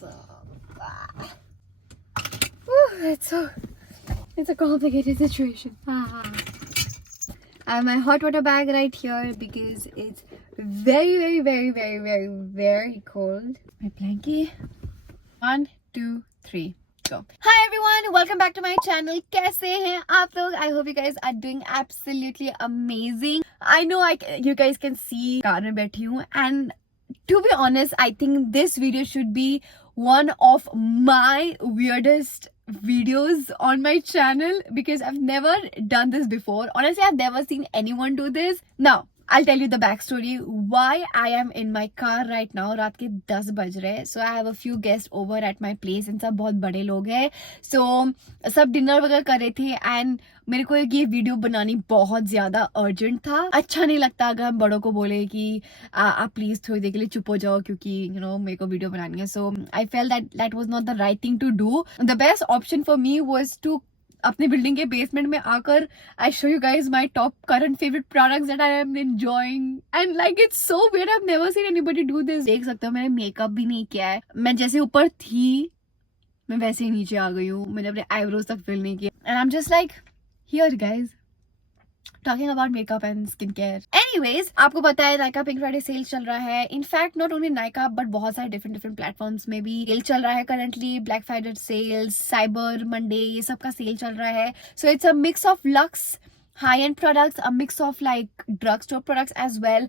So, it's a complicated situation. I have my hot water bag right here because it's very cold. My blankie. 1, 2, 3. Go. Hi everyone, welcome back to my channel. कैसे हैं आप लोग? I hope you guys are doing absolutely amazing. I know you guys can see car में बैठी हूँ, and to be honest, I think this video should be one of my weirdest videos on my channel because I've never done this before. Honestly, I've never seen anyone do this. Now, I'll tell you the backstory why I am in my car right now. रात के 10 बज रहे हैं. So I have a few guests over at my place. इन सब बहुत बड़े लोग हैं. So सब डिनर वगैरह कर रहे थे and मेरे को ये वीडियो बनानी बहुत ज्यादा अर्जेंट था. अच्छा नहीं लगता अगर हम बड़ों को बोले कि आप प्लीज थोड़ी देर के लिए चुप हो जाओ क्योंकि मेरे को वीडियो बनानी है. So I felt that was not the right thing to do. The best option for me was to अपने बिल्डिंग के बेसमेंट में आकर I show you guys my top current favourite products that I am enjoying and like it's so weird. I have never seen anybody do this. देख सकते हो मैंने makeup भी नहीं किया है. मैं जैसे ऊपर थी मैं वैसे ही नीचे आ गई हूँ. मैंने अपने आईब्रोज तक फिल नहीं किया and I am just like here guys talking about makeup and skincare. Anyways, आपको पता है Nykaa Pink Friday सेल चल रहा है. In fact, not only Nykaa but बहुत सारे different platforms में भी सेल चल रहा है currently. Black Friday sales, Cyber Monday, ये सब का सेल चल रहा है. So it's a mix of luxe, high-end products, a mix of like drugstore products as well.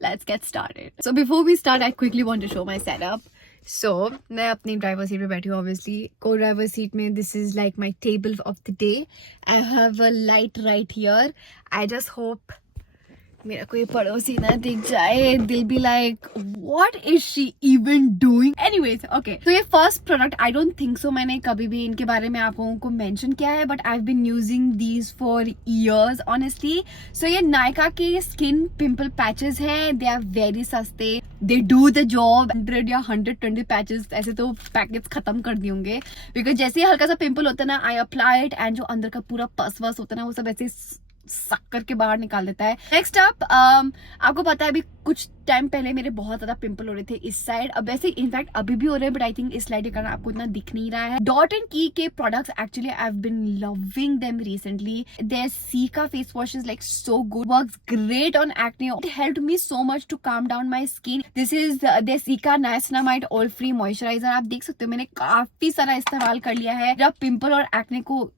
Let's get started. So before we start, I quickly want to show my setup. So मैं अपनी driver seat पे बैठी हूँ obviously. को driver seat में this is like my table of the day. I have a light right here. I just hope मेरा कोई पड़ोसी ना दिख जाए. दिल be like what is she even doing. Anyways okay, तो ये first product I don't think so मैंने कभी भी इनके बारे में आप लोगों को मेंशन किया है but I have been using these for years honestly. So ये नायका के स्किन पिंपल पैचेस हैं. दे आर वेरी सस्ते. They do the job. 100 या 120 पैचेस ऐसे तो पैकेट्स खत्म कर दिए होंगे बिकॉज जैसे ही हल्का सा पिंपल होता है ना आई अप्लाई इट एंड जो अंदर का पूरा पस वस होता है ना वो सब ऐसे सक करके बाहर निकाल देता है. नेक्स्ट अप आपको पता है अभी कुछ टाइम पहले मेरे बहुत ज्यादा पिंपल हो रहे थे इस साइड. अब वैसे इनफैक्ट अभी भी हो रहे हैं बट आई थिंक इस साइड के कारण आपको इतना दिख नहीं रहा है. डॉट एंड की के products actually I have been loving them recently. Their cica face wash is like so good, works great on acne. It helped me so much to calm down my skin. This is their cica niacinamide oil free moisturiser. आप देख सकते हो मैंने काफी सारा इस्तेमाल कर लिया है. जब पिंपल और एक्ने को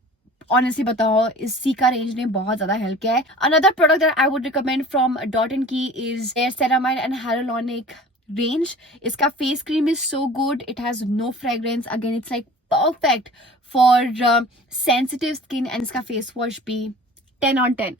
ऑनेस्टली बताओ इस सीका रेंज ने बहुत ज्यादा हेल्प किया है. Another product that I would recommend from Dot and Key is their ceramide and hyaluronic range. इसका face cream is so good. It has no fragrance. Again it's like perfect for sensitive skin and इसका face wash भी 10 on 10.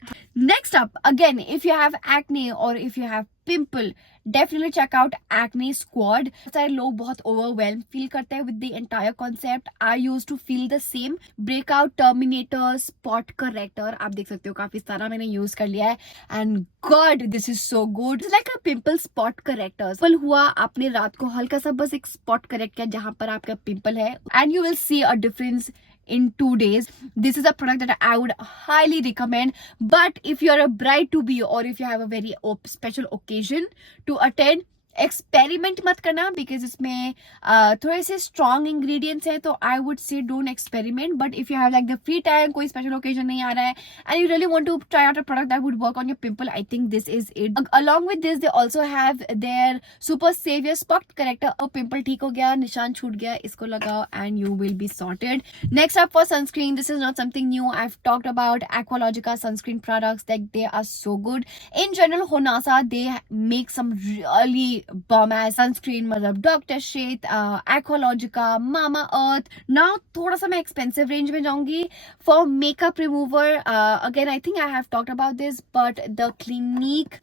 Next up, again, if you have acne or if you have pimple, definitely check out Acne Squad. सारे लोग बहुत overwhelmed feel करते हैं with the entire concept. I used to feel the same. Breakout Terminator Spot Corrector. आप देख सकते हो काफी सारा मैंने use कर लिया है and God, this is so good. It's like a pimple spot corrector. Pimple हुआ आपने रात को हल्का सा बस एक spot correct किया जहाँ पर आपका pimple है and you will see a difference in 2 days. This is a product that I would highly recommend. But if you're a bride to be or if you have a very special occasion to attend, experiment मत करना because इसमें थोड़े से strong ingredients है. तो I would say don't experiment. But if you have like the free time, कोई special occasion नहीं आ रहा है and you really want to try out a product that would work on your pimple, I think this is it. Along with this they also have their super saviour spot corrector. Pimple ठीक हो गया, निशान छूट गया, इसको लगाओ and you will be sorted. Next up for sunscreen, this is not something new. I have talked about Aqualogica sunscreen products. Like they are so good. In general, Honasa they make some really bomb ass sunscreen. मतलब doctor श्वेत, Aqualogica, Mama Earth. Now थोड़ा सा मैं expensive range में जाऊंगी. For makeup remover, again I think I have talked about this, but the Clinique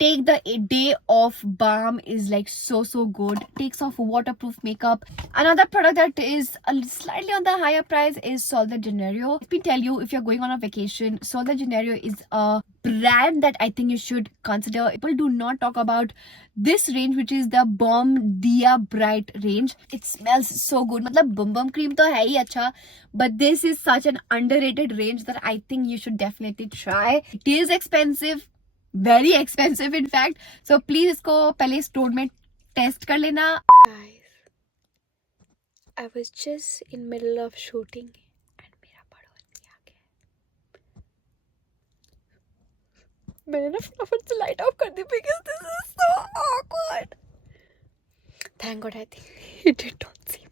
Take the Day Off Balm is like so good. Takes off waterproof makeup. Another product that is slightly on the higher price is Sol de Janeiro. Let me tell you, if you're going on a vacation, Sol de Janeiro is a brand that I think you should consider. People do not talk about this range, which is the Balm Dia Bright range. It smells so good. मतलब bum bum cream तो है ही अच्छा, but this is such an underrated range that I think you should definitely try. It is expensive. Very expensive in fact. So please इसको पहले store में test कर लेना. I was just in middle of shooting and मेरा पड़ोसी आ गया. मैंने ना फटाफट से लाइट ऑफ कर दी because this is so awkward. Thank God I think he did not see me.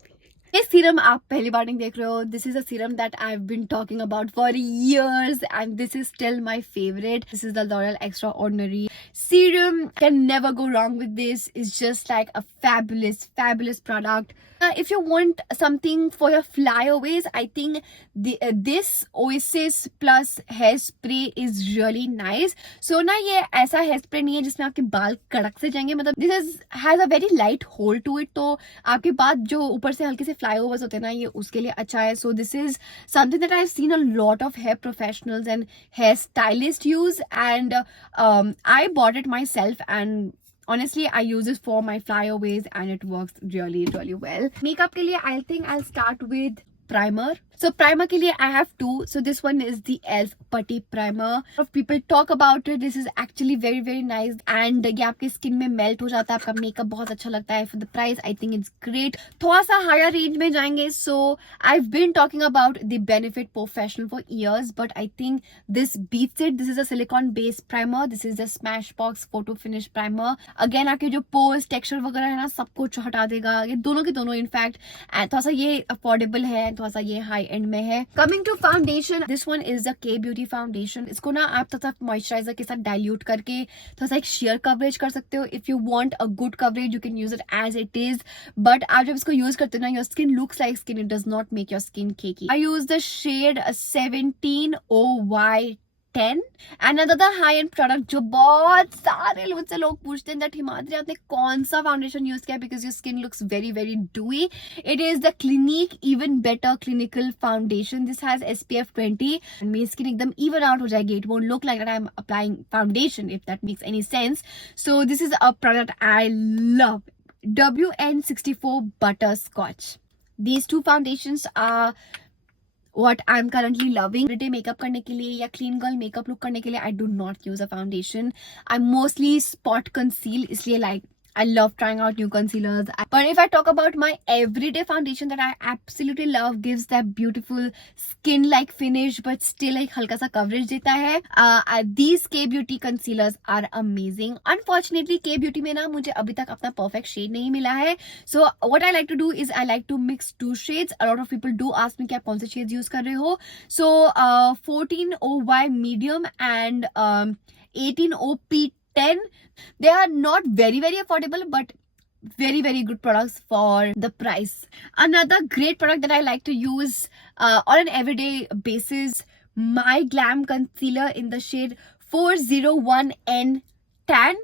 ये सीरम आप पहली बार नहीं देख रहे हो. This is a serum that I've been talking about for years and this is still my favorite. This is the L'Oreal Extraordinary serum. Can never go wrong with this. It's just like a fabulous product. If you want something for your flyaways, I think this Oasis Plus hair spray is really nice. So ना ये ऐसा hair spray नहीं है जिसमें आपके बाल कड़क से जाएंगे. मतलब this has a very light hold to it. तो आपके बाल जो ऊपर से हल्के से flyovers होते हैं ना, ये उसके लिए अच्छा है. So this is something that I've seen a lot of hair professionals and hair stylists use, and I bought it myself, and honestly I use this for my flyaways and it works really well. Makeup के लिए I think I'll start with primer. So primer के लिए I have two. So this one is the ELF Putty Primer. A lot of people talk about it. This is actually very nice and ये आपके skin में melt हो जाता है, आपका makeup बहुत अच्छा लगता है. For the price I think it's great. थोड़ा सा higher range में जाएंगे. So I've been talking about the Benefit Professional for years, but I think this beats it. This is a silicone based primer. This is the Smashbox Photo Finish Primer. Again आपके जो pores, texture वगैरह है ना, सब कुछ हटा देगा. ये दोनों के दोनों in fact. And थोड़ा सा ये affordable है, थोड़ा सा ये high end में है. Coming to foundation, this one is the K Beauty foundation. इसको ना आप थोड़ा सा moisturizer के साथ dilute करके थोड़ा सा एक sheer coverage कर सकते हो. If you want a good coverage, you can use it as it is. But आप जब इसको use करते हो ना, your skin looks like skin. It does not make your skin cakey. I use the shade 17OY10 and another high-end product जो बहुत सारे मुझसे लोग पूछते हैं that हिमाद्री आपने कौन सा फाउंडेशन यूज किया because your skin looks very dewy. It is the Clinique Even Better Clinical Foundation. This has SPF 20 and मेरी skin एकदम even out हो जाएगी. It won't look like that I'm applying foundation, if that makes any sense. So this is a product I love. WN64 Butterscotch. These two foundations are what I'm currently loving. Everyday makeup करने के लिए या clean girl makeup look करने के लिए I do not use a foundation. I mostly spot conceal, इसलिए like I love trying out new concealers. But if I talk about my everyday foundation that I absolutely love, gives that beautiful skin-like finish but still एक हल्का सा coverage देता है. These K Beauty concealers are amazing. Unfortunately K Beauty में ना मुझे अभी तक अपना perfect shade नहीं मिला है. So what I like to do is I like to mix two shades. A lot of people do ask me कि आप कौन से shades use कर रहे हो. So 14OY medium and 18OP10. They are not very affordable, but very good products for the price. Another great product that I like to use on an everyday basis, My Glam Concealer in the shade 401N Tan.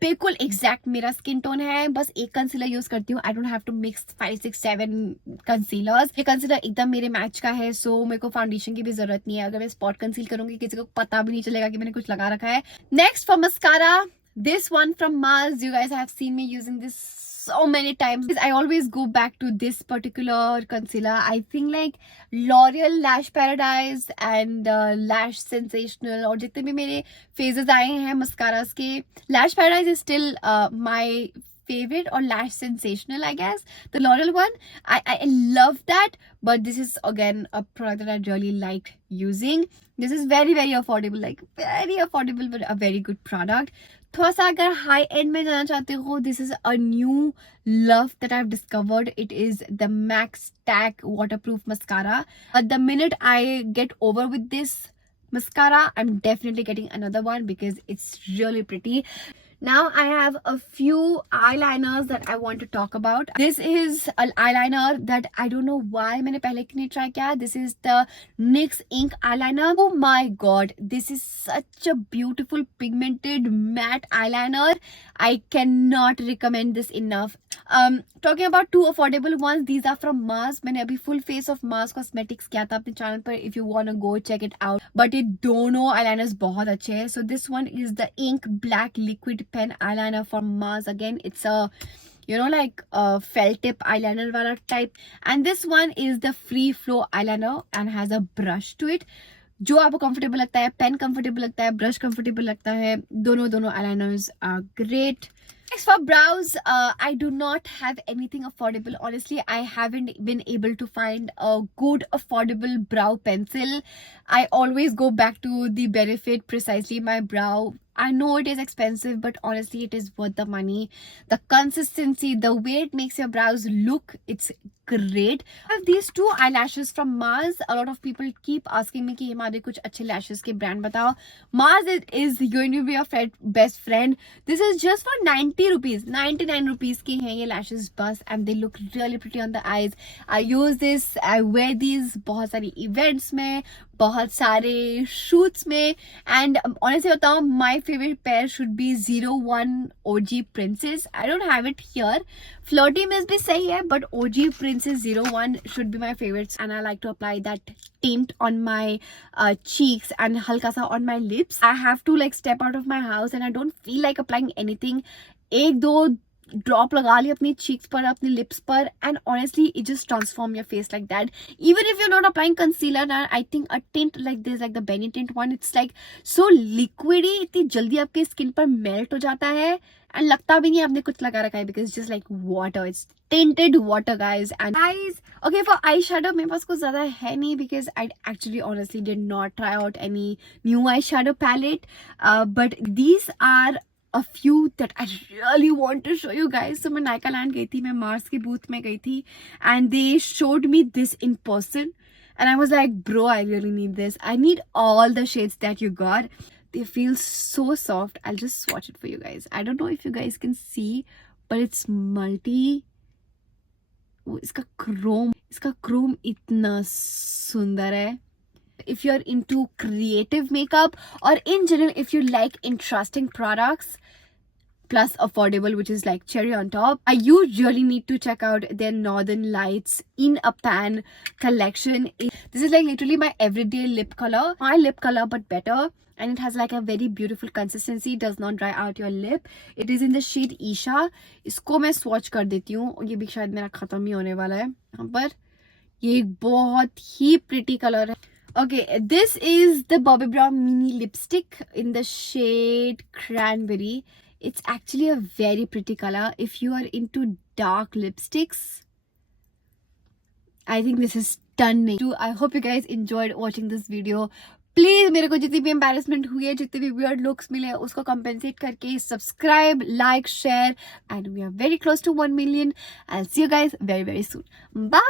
बिल्कुल exact मेरा skin tone है. बस एक concealer use करती हूँ. I don't have to mix 5 6 7 concealers. ये concealer एकदम मेरे मैच का है. सो मेरे को फाउंडेशन की भी जरूरत नहीं है. अगर मैं स्पॉट कंसील करूंगी किसी को पता भी नहीं चलेगा कि मैंने कुछ लगा रखा है. Next for mascara, this one from Mars. You guys have seen me using this so many times. I always go back to this particular concealer. I think like L'Oreal Lash Paradise and Lash Sensational और जितने भी मेरे phases आए हैं mascaras के, Lash Paradise is still my favorite, or Lash Sensational I guess, the L'Oreal one. I love that, but this is again a product that I really like using. This is very affordable, like very affordable, but a very good product. थोड़ा सा अगर high and में जाना चाहते हो, this is a new love that I have discovered. It is the max tac waterproof mascara. The minute I get over with this mascara, I'm definitely getting another one because it's really pretty. Now I have a few eyeliners that I want to talk about. This is an eyeliner that I don't know why मैंने पहले क्यों नहीं try किया. This is the NYX Ink eyeliner. Oh my god, this is such a beautiful pigmented matte eyeliner. I cannot recommend this enough. Talking about two affordable ones, these are from Mars. मैंने अभी full face of Mars Cosmetics किया था अपने channel पर. If you wanna go check it out. But ये दोनों eyeliners बहुत अच्छे हैं. So this one is the Ink Black Liquid Pen eyeliner from Mars. Again, it's a, you know, like a felt tip eyeliner wala type. And this one is the Free Flow eyeliner and has a brush to it. जो आपको comfortable लगता है, pen comfortable लगता है, brush comfortable लगता है, दोनों eyelineers are great. Next for brows, I do not have anything affordable. Honestly, I haven't been able to find a good affordable brow pencil. I always go back to the Benefit Precisely My Brow. I know it is expensive, but honestly, it is worth the money. The consistency, the way it makes your brows look, it's great. I have these two eyelashes from Mars. A lot of people keep asking me कि हमारे कुछ अच्छे lashes के brand बताओ. Mars is going to be your best friend. This is just for 90 rupees, 99 rupees के हैं ये lashes बस, and they look really pretty on the eyes. I use this, I wear these बहुत सारी events में, बहुत सारे shoots में, and honestly बताओ, my favorite pair should be 01 OG Princess. I don't have it here. Flirty Miss भी सही है, but OG Princess 01 should be my favorites, and I like to apply that tint on my cheeks and halka sa on my lips. I have to like step out of my house and I don't feel like applying anything. एक दो drop लगा ली अपनी cheeks पर, अपनी lips पर, and honestly it just transform your face like that. Even if you're not applying concealer, I think a tint like this, like the Benny tint one, it's like so liquidy, इतनी जल्दी आपके skin पर melt हो जाता है, and लगता भी नहीं आपने कुछ लगा रखा है, because it's just like water. It's tinted water, guys. And guys, okay, for eyeshadow मेरे पास कुछ ज़्यादा है नहीं, because I actually honestly did not try out any new eyeshadow palette, but these are a few that I really want to show you guys. So मैं Nykaa land गई थी, मैं Mars की बूथ में गई थी, and they showed me this in person, and I was like, bro, I really need this. I need all the shades that you got. They feel so soft. I'll just swatch it for you guys. I don't know if you guys can see, but it's multi. इसका chrome इतना सुंदर है. If you're into creative makeup, or in general if you like interesting products plus affordable, which is like cherry on top, you really need to check out their Northern Lights in a Pan collection. This is like literally my everyday lip color, my lip color but better, and it has like a very beautiful consistency. It does not dry out your lip. It is in the shade Isha. इसको मैं swatch कर देती हूँ, ये भी शायद मेरा खत्म ही होने वाला है यहाँ पर. ये एक बहुत ही pretty color है. Okay, this is the Bobbi Brown mini lipstick in the shade Cranberry. It's actually a very pretty color. If you are into dark lipsticks, I think this is stunning. I hope you guys enjoyed watching this video. Please, मेरे को जितनी भी embarrassment हुई है, जितने भी weird looks मिले, उसको compensate करके subscribe, like, share, and we are very close to 1 million. I'll see you guys very, very soon. Bye!